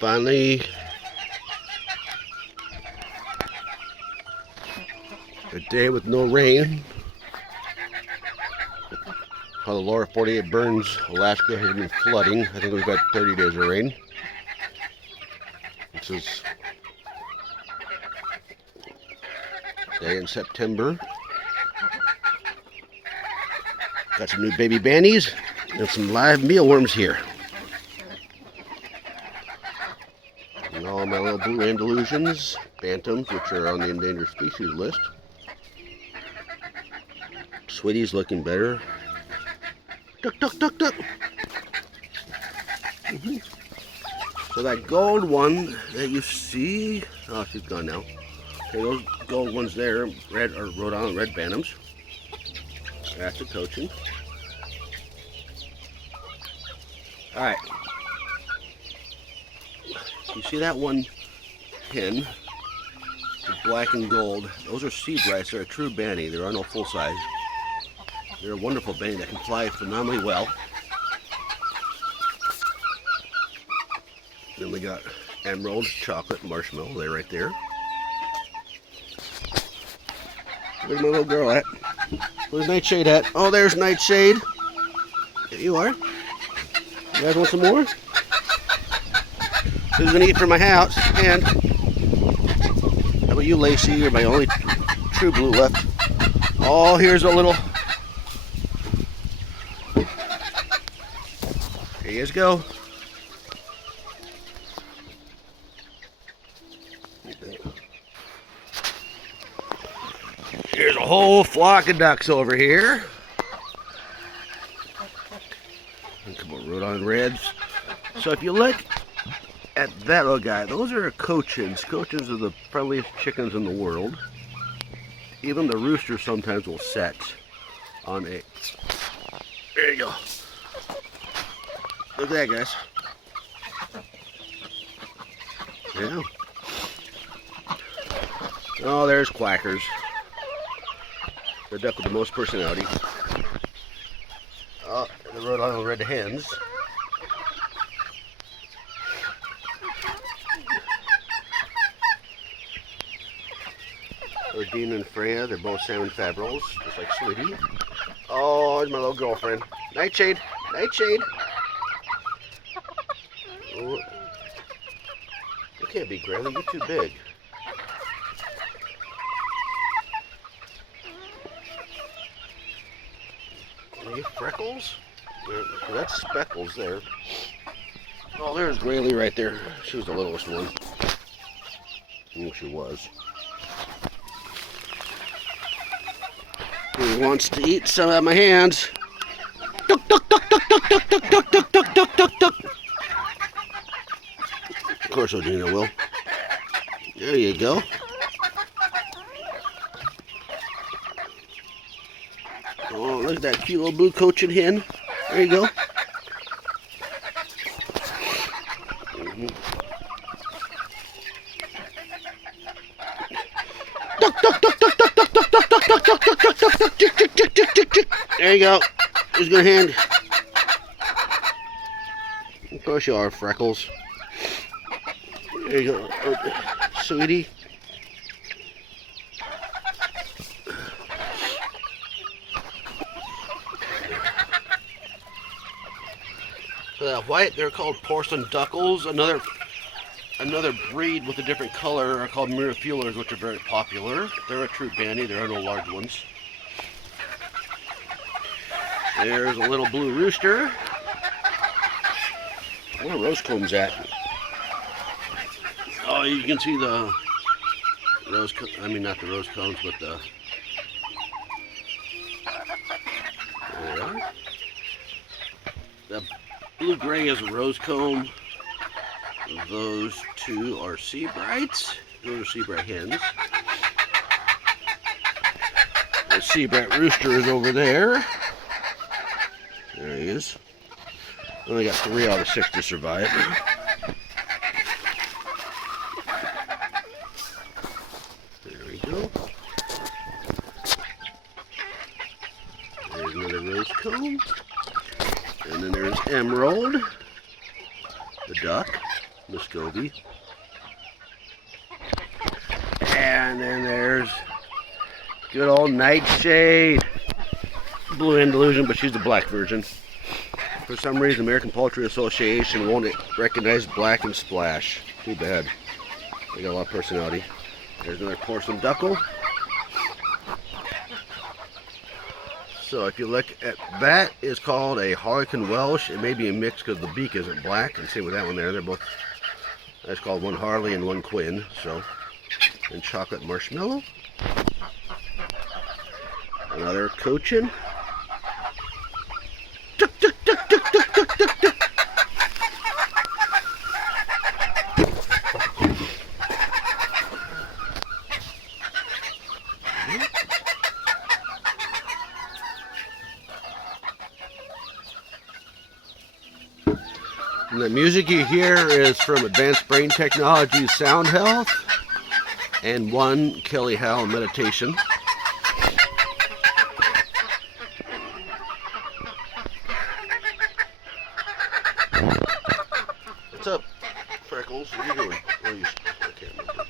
Finally, a day with no rain. How the lower 48 burns, Alaska has been flooding. I think we've got 30 days of rain. This is day in September. Got some new baby banties and some live mealworms here. And all my little blue Andalusians, Bantams, which are on the endangered species list. Sweetie's looking better. Duck, duck, duck, duck. So that gold one that you see, oh, she's gone now. Okay, those gold ones there, red or Rhode Island red Bantams. That's the coaching. All right. You see that one hen, the black and gold? Those are sea brights. They're a true banty. There are no full size. They're a wonderful banty that can fly phenomenally well. Then we got emerald, chocolate, marshmallow. They're right there. Where's my little girl at? Where's Nightshade at? Oh, there's Nightshade. There you are. You guys want some more? Who's gonna eat from my house? And how about you, Lacey? You're my only true blue left. Oh, here's a little. Here you guys go. Here's a whole flock of ducks over here. And come on, Rhode Island Reds. So if you look at that little guy, those are cochins. Cochins are the friendliest chickens in the world. Even the rooster sometimes will set on eggs. There you go. Look at that, guys. Yeah. Oh, there's quackers. The duck with the most personality. Oh, the Rhode Island red hens. Dean and Freya, they're both salmon fabrils, just like Sweetie. Oh, there's my little girlfriend. Nightshade, Nightshade. Oh. You can't be Granny, you're too big. Are you Freckles? That's Speckles there. Oh, there's Graylee right there. She was the littlest one. Oh, she was. Who wants to eat some of my hands? Duck, duck, duck, duck, duck, duck, duck, duck, duck, duck, duck, duck, duck. Of course Odina will. There you go. Oh, look at that cute little blue coaching hen. There you go. There you go. Who's gonna hand? Of course you are, Freckles. There you go, Sweetie. So that white, they're called porcelain duckles. Another breed with a different color are called mirafeelers, which are very popular. They're a true banty. There are no large ones. There's a little blue rooster. Where are Rosecombs at? Oh, you can see the rose. I mean, not the rose combs, but the. There. The blue-gray is a rose comb. Those two are sea brights. Those are sea bright hens. The sea bright rooster is over there. There he is. Only got 3 out of 6 to survive. There we go. There's another rose comb. And then there's Emerald, the duck. Muscovy. And then there's good old Nightshade. Blue Andalusian, but she's the black version. For some reason, American Poultry Association won't recognize black and splash. Too bad. They got a lot of personality. There's another porcelain duckle. So if you look at that, is called a Harlequin Welsh. It may be a mix because the beak isn't black. And same with that one there. They're both. That's called one Harley and one Quinn. So, and chocolate marshmallow. Another Cochin. Tuk, tuk, tuk, tuk, tuk, tuk, tuk, tuk. And the music you hear is from Advanced Brain Technology's Sound Health and one Kelly Howell meditation. What's up, Freckles? What are you doing? Oh, you, I can't remember.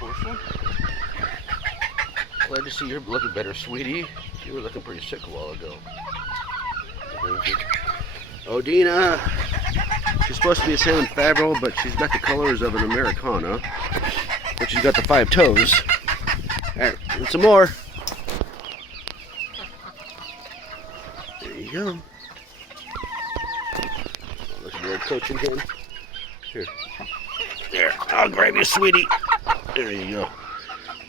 Porcelain? Glad to see you're looking better, sweetie. You were looking pretty sick a while ago. Odina. She's supposed to be a salmon favril, but she's got the colors of an Americana. But she's got the 5 toes. Alright, and some more. There you go. Look at the old Cochin hen. Here. There, I'll grab you, sweetie. There you go.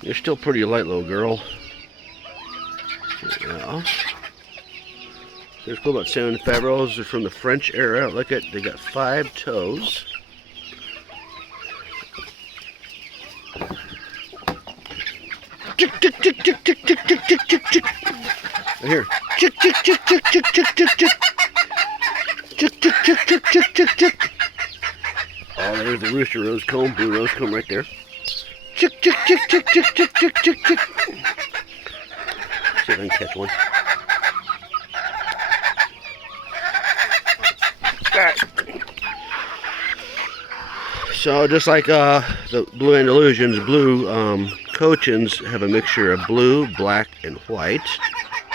You're still pretty light, little girl. Yeah. What's cool about salmon favrils, they're from the French era. Look at, they got 5 toes. Tick, tick, tick, tick, tick, tick, tick, tick, tick, tick. Right here. Tick, tick, tick, tick, tick, tick, tick, tick. Tick, tick, tick, tick, tick, tick, tick. Oh, there's the rooster rose comb, blue rose comb right there. Tick, tick, tick, tick, tick, tick, tick, tick, tick. See if I can catch one. So just like the blue Andalusians, blue Cochins have a mixture of blue, black, and white.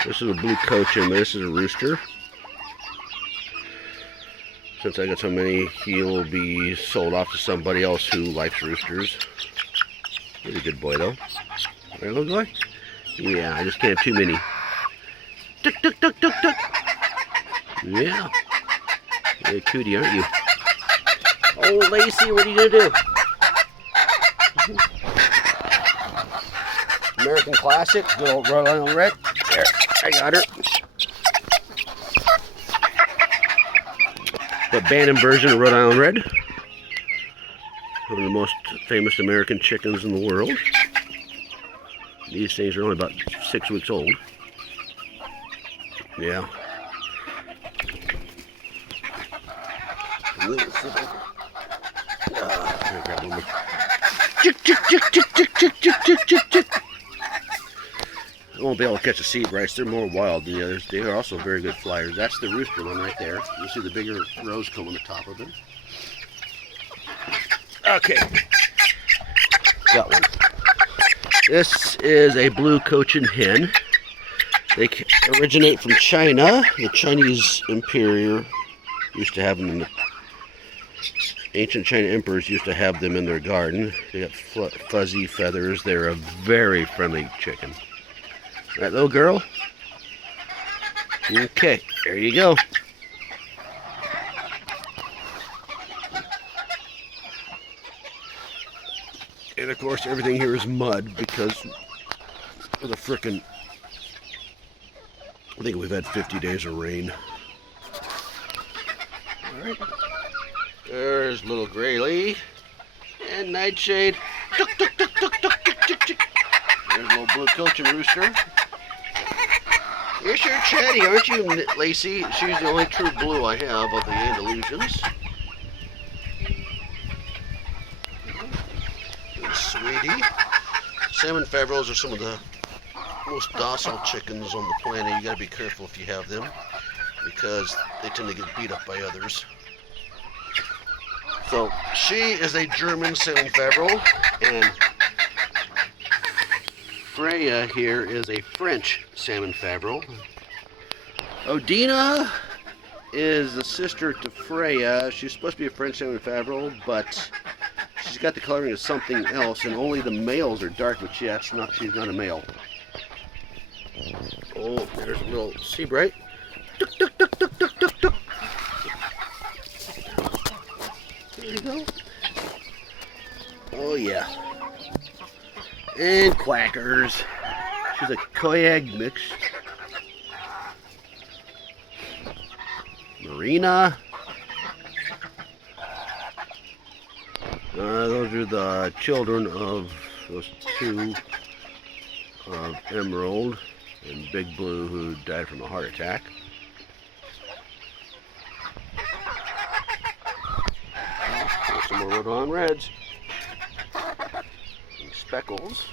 This is a blue Cochin, but this is a rooster. Since I got so many, he'll be sold off to somebody else who likes roosters. He's a good boy though. Right, little boy? Yeah, I just can't have too many. Duck, duck, duck, duck, duck. Yeah. You're a cootie, aren't you? Oh, Lacey, what are you going to do? American Classic, good old Rhode Island Red. There, I got her. The Bantam version of Rhode Island Red. One of the most famous American chickens in the world. These things are only about 6 weeks old. Yeah. I won't be able to catch the seed rice. They're more wild than the others. They are also very good flyers. That's the rooster one right there. You see the bigger rose comb on the top of it. Okay. Got one. This is a blue Cochin hen. They originate from China. The Chinese Empire used to have them in the ancient China emperors used to have them in their garden. They got fuzzy feathers. They're a very friendly chicken. Right, little girl? Okay, there you go. And of course, everything here is mud because of the frickin', I think we've had 50 days of rain. Alright. There's little Graylee and Nightshade. Tuk, tuk, tuk, tuk, tuk, tuk, tuk, tuk. There's a little blue Cochin rooster. You're sure chatty, aren't you, Lacey? She's the only true blue I have of the Andalusians. Sweetie. Salmon favrils are some of the most docile chickens on the planet. You gotta be careful if you have them because they tend to get beat up by others. So she is a German salmon Favrel, and Freya here is a French salmon Favrel. Odina is the sister to Freya. She's supposed to be a French salmon Favrel, but she's got the coloring of something else, and only the males are dark, but she's not a male. Oh, there's a little sea bright. Duck, duck, duck, duck, duck, duck, duck. There you go. Oh yeah. And quackers. She's a koyag mix. Marina. Those are the children of those two, Emerald and Big Blue, who died from a heart attack. There's some more Rhode Island Reds. And Speckles.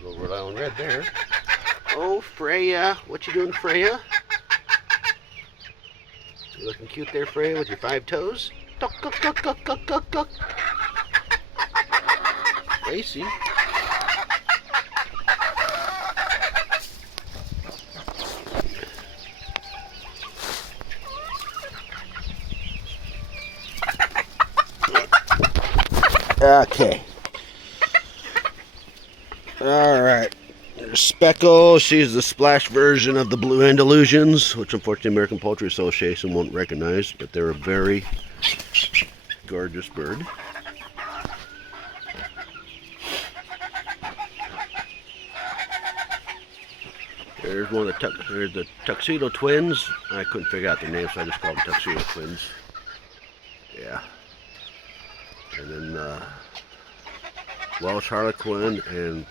A little Rhode Island Red there. Oh, Freya. What you doing, Freya? You looking cute there, Freya, with your 5 toes? Duck, duck, duck, duck, duck, duck, duck. Lacey. Okay. Alright. There's Speckle. She's the splash version of the blue Andalusians, which unfortunately American Poultry Association won't recognize, but they're a very gorgeous bird. There's one of the Tuxedo Twins. I couldn't figure out their names, so I just called them Tuxedo Twins. Yeah. And then Welsh Harlequin and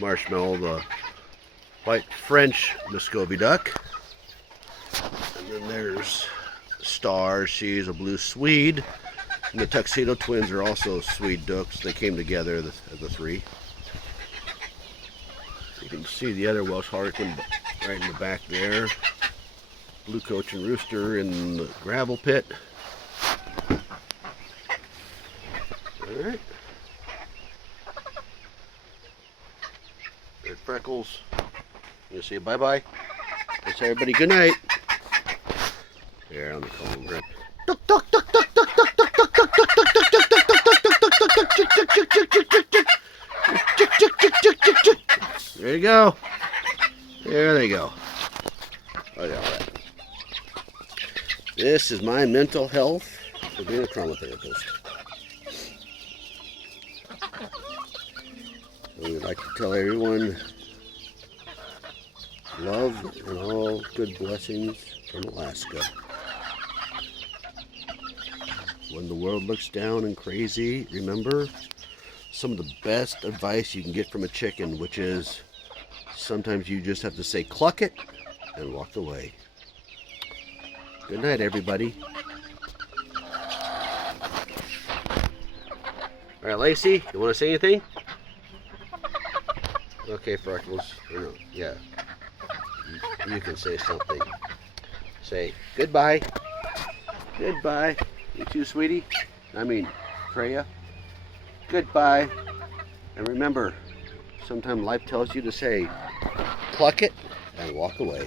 Marshmallow, the white French Muscovy duck. And then there's Star. She's a blue Swede. And the Tuxedo Twins are also Swede ducks. They came together as the 3. You can see the other Welsh Harlequin right in the back there. Blue Cochin Rooster in the gravel pit. Alright. There's Freckles. You say bye-bye. Let's say everybody good night. There, I'm gonna call him Red. Duck, duck, duck, duck, duck, duck, duck, duck, duck, duck, duck, duck, duck, duck, duck, duck, duck, duck. There you go. There they go. Oh, yeah, all right. This is my mental health for being a trauma therapist. I would like to tell everyone love and all good blessings from Alaska. When the world looks down and crazy, remember some of the best advice you can get from a chicken, which is sometimes you just have to say cluck it and walk away. Good night, everybody. All right, Lacey, you want to say anything? Okay, Freckles. Yeah. You can say something. Say goodbye. Goodbye. You too, sweetie? I mean, Freya. Goodbye. And remember, sometimes life tells you to say, pluck it and walk away.